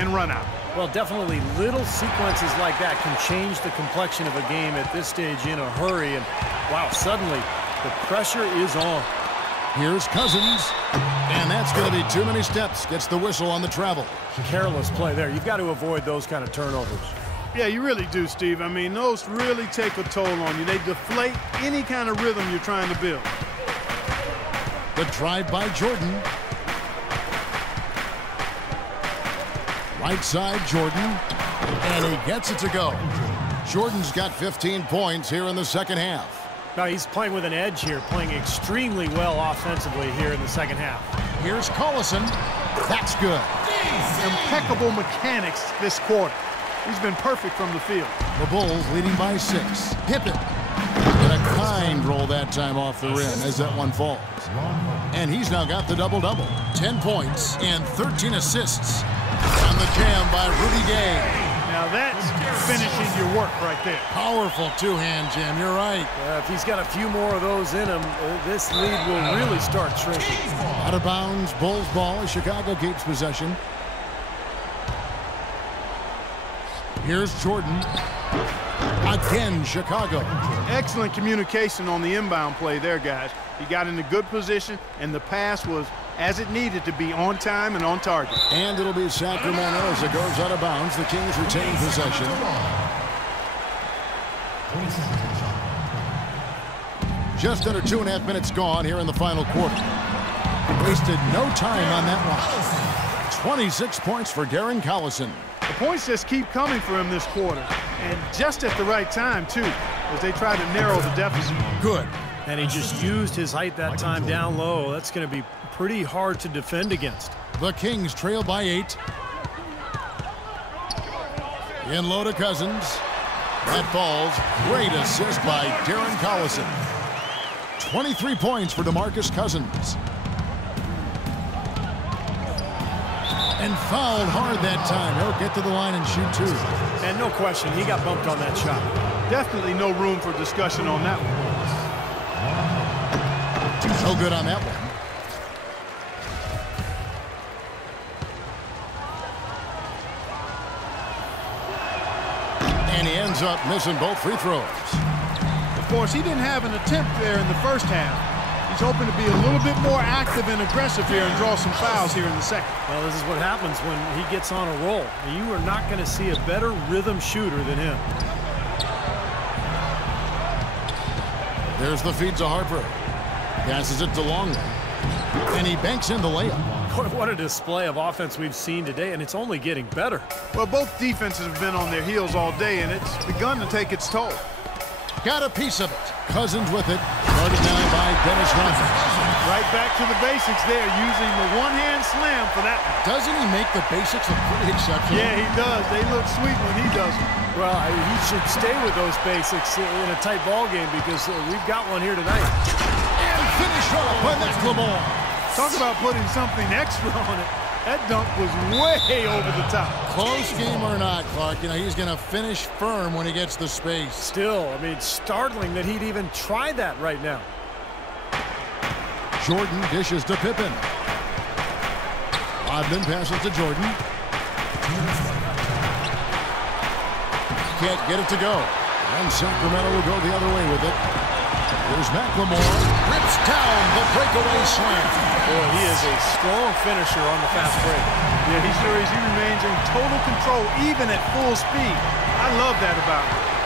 and run out. Well, definitely little sequences like that can change the complexion of a game at this stage in a hurry. And, wow, suddenly the pressure is on. Here's Cousins, and that's going to be too many steps. Gets the whistle on the travel. Careless play there. You've got to avoid those kind of turnovers. Yeah, you really do, Steve. I mean, those really take a toll on you. They deflate any kind of rhythm you're trying to build. The drive by Jordan. Right side, Jordan. And he gets it to go. Jordan's got 15 points here in the second half. Now he's playing with an edge here, playing extremely well offensively here in the second half. Here's Collison. That's good. Impeccable mechanics this quarter. He's been perfect from the field. The Bulls leading by 6. Pippen. And a kind roll that time off the rim as that one falls. And he's now got the double-double. 10 points and 13 assists. On the jam by Rudy Gay. Now that's finishing your work right there. Powerful two-hand jam, you're right. If he's got a few more of those in him, this lead will really start shrinking. Out of bounds, Bulls ball. Chicago keeps possession. Here's Jordan. Again, Chicago. Excellent communication on the inbound play there, guys. He got in a good position, and the pass was as it needed to be, on time and on target. And it'll be Sacramento as it goes out of bounds. The Kings retain possession. Just under 2.5 minutes gone here in the final quarter. Wasted no time on that one. 26 points for Darren Collison. The points just keep coming for him this quarter, and just at the right time, too, as they try to narrow the deficit. Good. And he just used his height that time down low. That's going to be pretty hard to defend against. The Kings trail by 8. In low to Cousins. That falls. Great assist by Darren Collison. 23 points for DeMarcus Cousins. And fouled hard that time. He'll get to the line and shoot 2. And no question, he got bumped on that shot. Definitely no room for discussion on that one. No good on that one. And he ends up missing both free throws. Of course, he didn't have an attempt there in the first half. He's hoping to be a little bit more active and aggressive here and draw some fouls here in the second. Well, this is what happens when he gets on a roll. You are not going to see a better rhythm shooter than him. There's the feed to Harper. Passes it to Longley. And he banks in the layup. What a display of offense we've seen today, and it's only getting better. Well, both defenses have been on their heels all day, and it's begun to take its toll. Got a piece of it. Cousins with it. Guarded down by Dennis Rodman. Right back to the basics there, using the one-hand slam for that. Doesn't he make the basics look pretty exceptional? Yeah, he does. They look sweet when he does them. Well, he should stay with those basics in a tight ball game because we've got one here tonight. And finish off by Lamore. Talk about putting something extra on it. That dunk was way over the top. Close game or not, Clark, you know, he's going to finish firm when he gets the space. Still, I mean, startling that he'd even try that right now. Jordan dishes to Pippen. Rodman passes to Jordan. Can't get it to go. And Sacramento will go the other way with it. Here's McLemore. Rips down the breakaway slam. Boy, he is a strong finisher on the fast break. Yeah, he sure is. He remains in total control, even at full speed. I love that about him.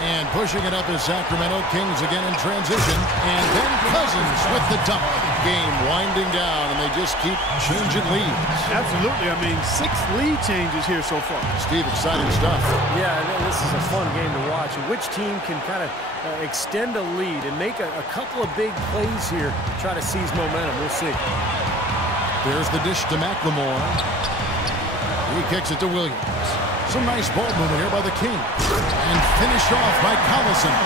And pushing it up is Sacramento Kings again in transition. And then Cousins with the dunk. Game winding down, and they just keep changing leads. Absolutely. I mean, 6 lead changes here so far. Steve, exciting stuff. Yeah, this is a fun game to watch. And which team can kind of extend a lead and make a couple of big plays here, try to seize momentum. We'll see. There's the dish to McLemore. He kicks it to Williams. Some nice ball movement here by the Kings. And finished off by Collison.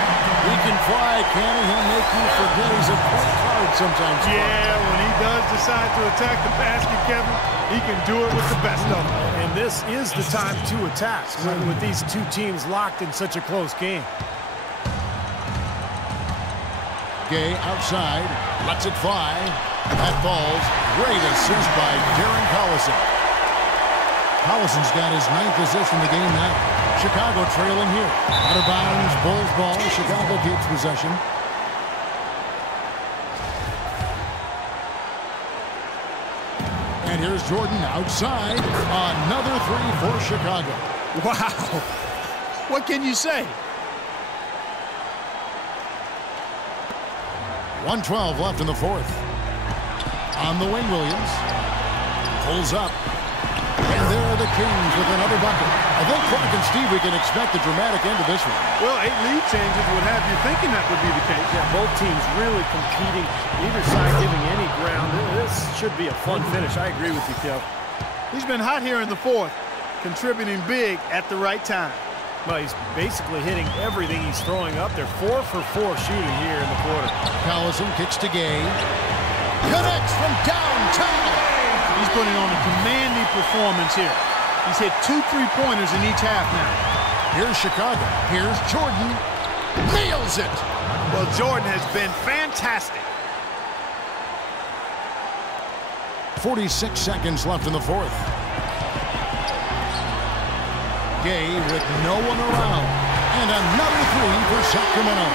He can fly, can he? He'll make you forget he's a point guard sometimes. Yeah, when he does decide to attack the basket, Kevin, he can do it with the best of them. And this is the time to attack with these two teams locked in such a close game. Gay outside, lets it fly. That falls. Great assist by Darren Collison. Collison's got his 9th assist in the game now. Chicago trailing here. Out of bounds, Bulls ball. Chicago keeps possession. And here's Jordan outside. Another three for Chicago. Wow. What can you say? 1:12 left in the fourth. On the wing, Williams. Pulls up. And there are the Kings with another bucket. I think Clark and Steve, we can expect a dramatic end to this one. Well, 8 lead changes would have you thinking that would be the case. Yeah, both teams really competing. Neither side giving any ground. This should be a fun finish. I agree with you, Kev. He's been hot here in the fourth, contributing big at the right time. Well, he's basically hitting everything he's throwing up there. 4 for 4 shooting here in the quarter. Collison kicks to Gay. Connects from downtown. He's putting on a commanding performance here. He's hit 2 3-pointers in each half now. Here's Chicago. Here's Jordan. Nails it. Well, Jordan has been fantastic. 46 seconds left in the fourth. Gay with no one around. And another three for Sacramento.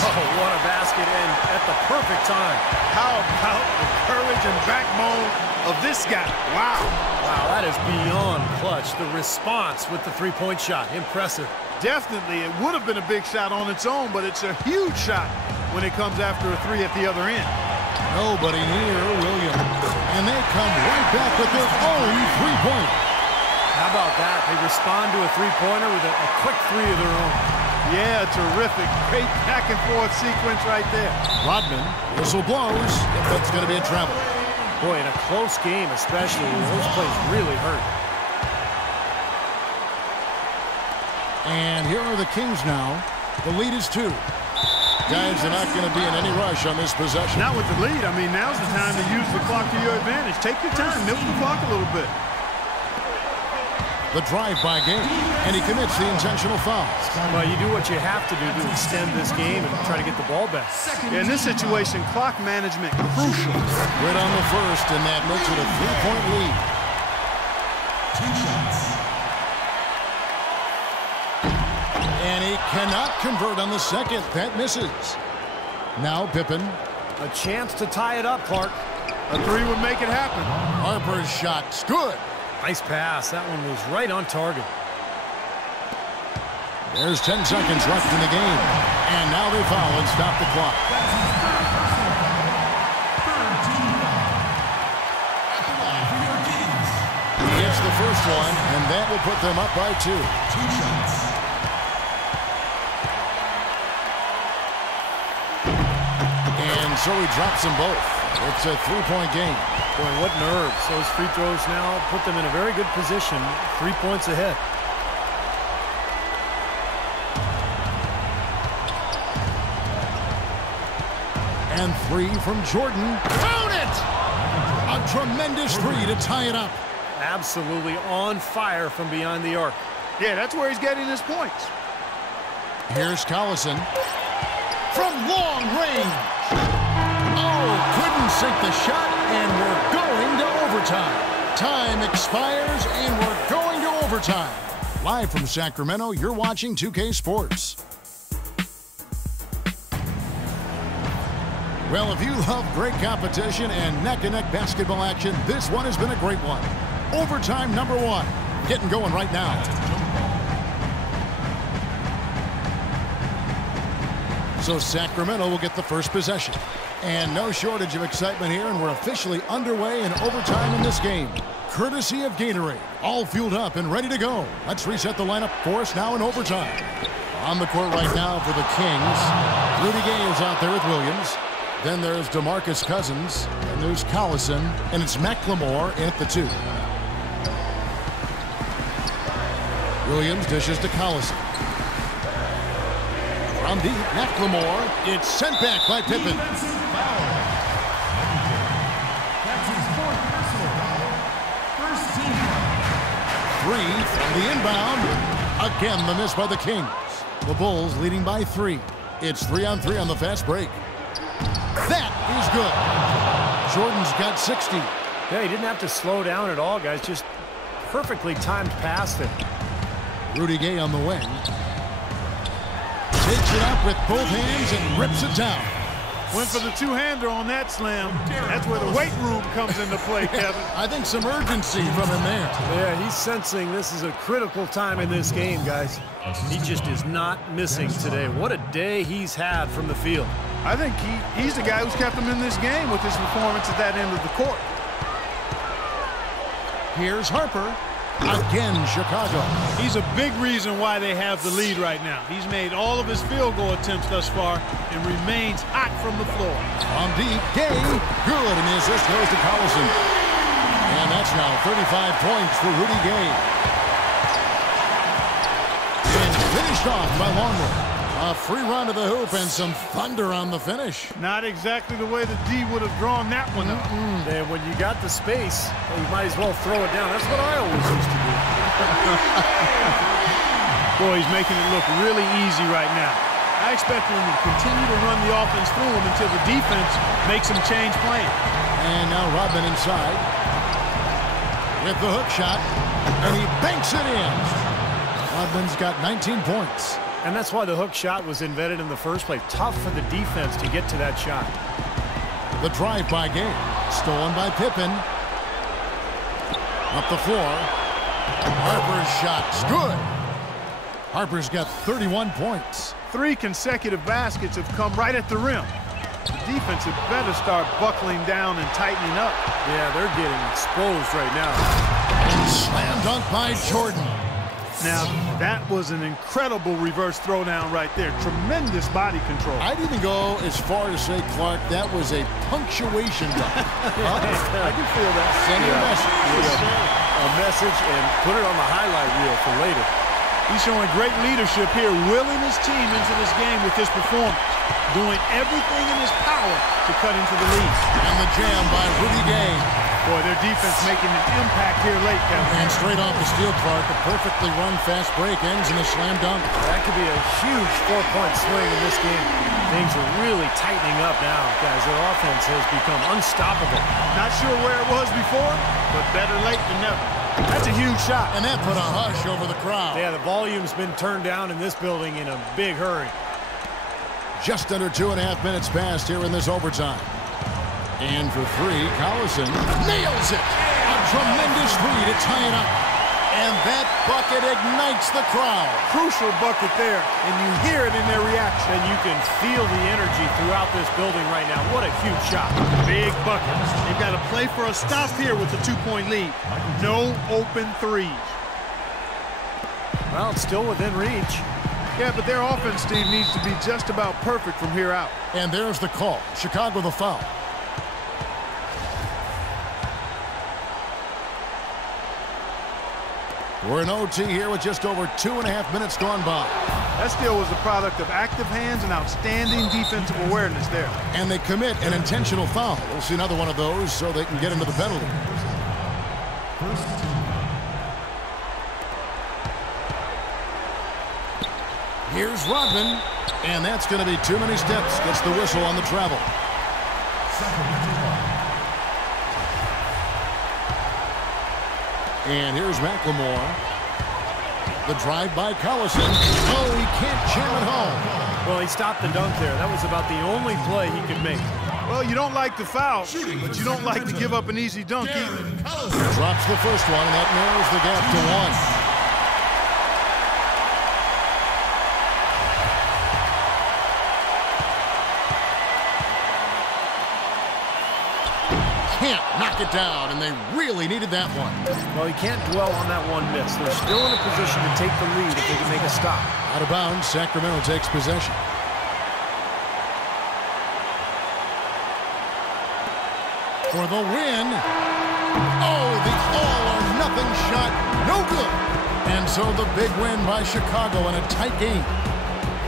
Oh, what a basket, and at the perfect time. How about the courage and backbone of this guy? Wow. Wow, that is beyond clutch. The response with the three-point shot. Impressive. Definitely, it would have been a big shot on its own, but it's a huge shot when it comes after a three at the other end. Nobody near Williams. And they come right back with their own three-pointer. How about that? They respond to a three-pointer with a quick three of their own. Yeah, terrific. Great back-and-forth sequence right there. Rodman, whistle blows. That's going to be a travel. Boy, in a close game especially, those plays really hurt. And here are the Kings now. The lead is 2. Guys are not going to be in any rush on this possession. Not with the lead. I mean, now's the time to use the clock to your advantage. Take your time. Milk the clock a little bit. The drive by Game, and he commits the intentional fouls. Well, you do what you have to do to extend this game and try to get the ball back. In this situation, clock management crucial. Right on the first, and that makes it a 3-point lead. 2 shots. And he cannot convert on the second. That misses. Now Pippen. A chance to tie it up, Clark. A three would make it happen. Harper's shot's good. Nice pass. That one was right on target. There's 10 seconds left in the game. And now they foul and stop the clock. He gets the first one, and that will put them up by 2. 2 shots. And so he drops them both. It's a 3-point game. Boy, what nerves. Those free throws now put them in a very good position. 3 points ahead. And 3 from Jordan. Found it! A tremendous 3 to tie it up. Absolutely on fire from beyond the arc. Yeah, that's where he's getting his points. Here's Collison. From long range. Oh, couldn't sink the shot, and we're going to overtime. Time expires, and we're going to overtime. Live from Sacramento, you're watching 2K Sports. Well, if you love great competition and neck-and-neck basketball action, this one has been a great one. Overtime number 1. Getting going right now. So Sacramento will get the first possession. And no shortage of excitement here, and we're officially underway in overtime in this game. Courtesy of Gatorade, all fueled up and ready to go. Let's reset the lineup for us now in overtime. On the court right now for the Kings, Rudy Gay is out there with Williams. Then there's DeMarcus Cousins, and there's Collison, and it's McLemore at the 2. Williams dishes to Collison. From deep, McLemore. It's sent back by Pippen. That's his 4th personal foul. First team foul. 3 from the inbound. Again, the miss by the Kings. The Bulls leading by 3. It's 3-on-3 on the fast break. That is good. Jordan's got 60. Yeah, he didn't have to slow down at all, guys. Just perfectly timed pass there. Rudy Gay on the wing. Takes it up with both hands and rips it down. Went for the two-hander on that slam. That's where the weight room comes into play, Kevin. I think some urgency from him there. Yeah, he's sensing this is a critical time in this game, guys. He just is not missing today. What a day he's had from the field. I think he's the guy who's kept him in this game with his performance at that end of the court. Here's Harper. Again, Chicago. He's a big reason why they have the lead right now. He's made all of his field goal attempts thus far and remains hot from the floor. On deep, Gay, good, and the assist goes to Collison. And that's now 35 points for Rudy Gay. And finished off by Longwood. A free run to the hoop and some thunder on the finish. Not exactly the way the D would have drawn that one up. And when you got the space, you might as well throw it down. That's what I always used to do. Boy, he's making it look really easy right now. I expect him to continue to run the offense through him until the defense makes him change plan. And now Rodman inside with the hook shot, and he banks it in. Rodman's got 19 points. And that's why the hook shot was invented in the first place. Tough for the defense to get to that shot. The drive by Gay, stolen by Pippen. Up the floor. Harper's shot's good. Harper's got 31 points. 3 consecutive baskets have come right at the rim. The defense had better start buckling down and tightening up. Yeah, they're getting exposed right now. And slam dunk by Jordan. Now, that was an incredible reverse throwdown right there. Tremendous body control. I'd even go as far as say, Clark, that was a punctuation dunk. I can feel that. Send a message. A message and put it on the highlight reel for later. He's showing great leadership here, willing his team into this game with this performance, doing everything in his power to cut into the lead. And the jam by Rudy Gay. Boy, their defense making an impact here late, Kevin. And straight off the steal, Clark, a perfectly run fast break ends in a slam dunk. That could be a huge 4-point swing in this game. Things are really tightening up now, guys. Their offense has become unstoppable. Not sure where it was before, but better late than never. That's a huge shot. And that put a hush over the crowd. Yeah, the volume's been turned down in this building in a big hurry. Just under 2.5 minutes passed here in this overtime. And for 3, Collison nails it. A tremendous 3 to tie it up. And that bucket ignites the crowd. Crucial bucket there, and you hear it in their reaction. And you can feel the energy throughout this building right now. What a huge shot. Big bucket. They've got to play for a stop here with the 2-point lead. No open threes. Well, it's still within reach. Yeah, but their offense, Steve, needs to be just about perfect from here out. And there's the call. Chicago the foul. We're in OT here with just over 2.5 minutes gone by. That steal was the product of active hands and outstanding defensive awareness there. And they commit an intentional foul. We'll see another one of those so they can get into the penalty. Here's Rodman, and that's going to be too many steps. Gets the whistle on the travel. And here's McLemore. The drive by Collison. Oh, he can't jam it home. Well, he stopped the dunk there. That was about the only play he could make. Well, you don't like the foul, but you don't like to give up an easy dunk either. Drops the first one, and that narrows the gap to 1. Can't knock it down, and they really needed that one. Well, he can't dwell on that one miss. They're still in a position to take the lead if they can make a stop. Out of bounds, Sacramento takes possession. For the win. Oh, the all-or-nothing shot. No good. And so the big win by Chicago in a tight game.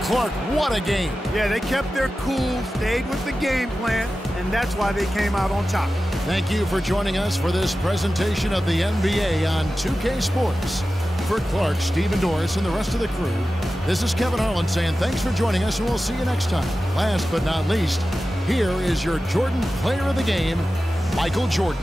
Clark, what a game. Yeah, they kept their cool, stayed with the game plan, and that's why they came out on top. Thank you for joining us for this presentation of the NBA on 2K Sports. For Clark, Stephen Doris, and the rest of the crew, this is Kevin Harlan saying thanks for joining us, and we'll see you next time. Last but not least, here is your Jordan Player of the Game, Michael Jordan.